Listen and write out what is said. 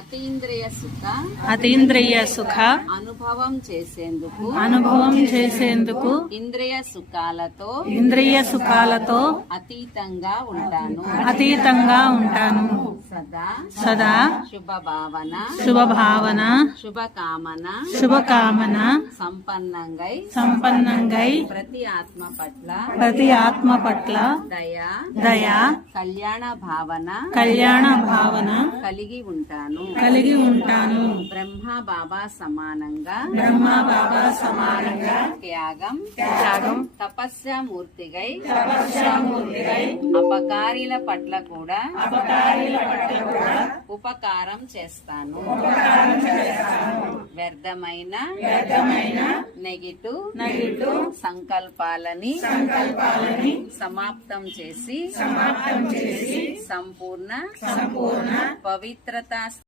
అతీంద్రియ సుఖ అనుభవం చేసేందుకు ఇంద్రియ సుఖాలతో అతీతంగా ఉంటాను. సదా శుభభావన శుభకామన సంపన్నంగై ప్రతి ఆత్మ పట్ల దయ కళ్యాణ భావన కలిగి ఉంటాను. బ్రహ్మ బాబా సమానంగా త్యాగం తపస్యామూర్తిగై అపకారీల పట్ల కూడా ఉపకారం చేస్తాను. వ్యర్థమైన నెగిటివ్ సంకల్పాలని సమాప్తం చేసి సంపూర్ణ పవిత్రత